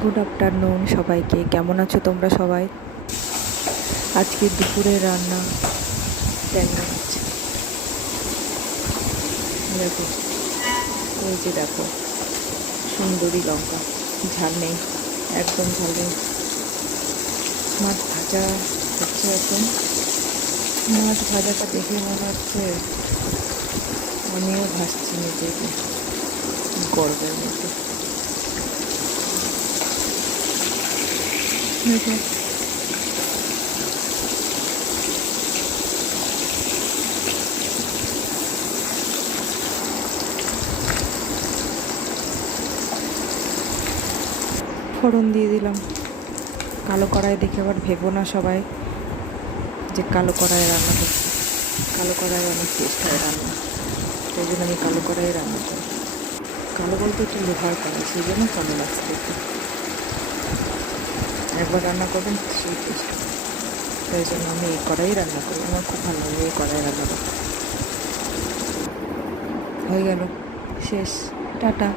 Good afternoon সবাইকে, কেমন আছো তোমরা সবাই? আজকে দুপুরে রান্না ট্যাংরা মাছ। দেখো, এই যে দেখো, সুন্দরী লঙ্কা, ঝাল নেই, একদম ঝাল নেই। মাছ ভাজা হচ্ছে এখন। মাছ ভাজাটা দেখে মনে হচ্ছে আমিও ভাসছি নিজেকে গর্বের মতো। দেখো, ফোড়ন দিয়ে দিলাম। কালো কড়াই দেখে আবার ভেবো না সবাই যে কালো কড়াই রান্না করছি। কালো কড়াই অনেক টেস্ট হয় রান্না, সেই জন্য আমি কালো কড়াই রান্না করি। কালো বলতে একটু লোহার কড়াই, সেই জন্য কালো লাগছে দেখতে। একবার রান্না করবেন সেই টেস্ট হবে। তাই জন্য আমি এই কড়াই রান্না করি, আমার খুব ভালো লাগে এই কড়াই রান্না করতে। হয়ে গেল, শেষ, টাটা।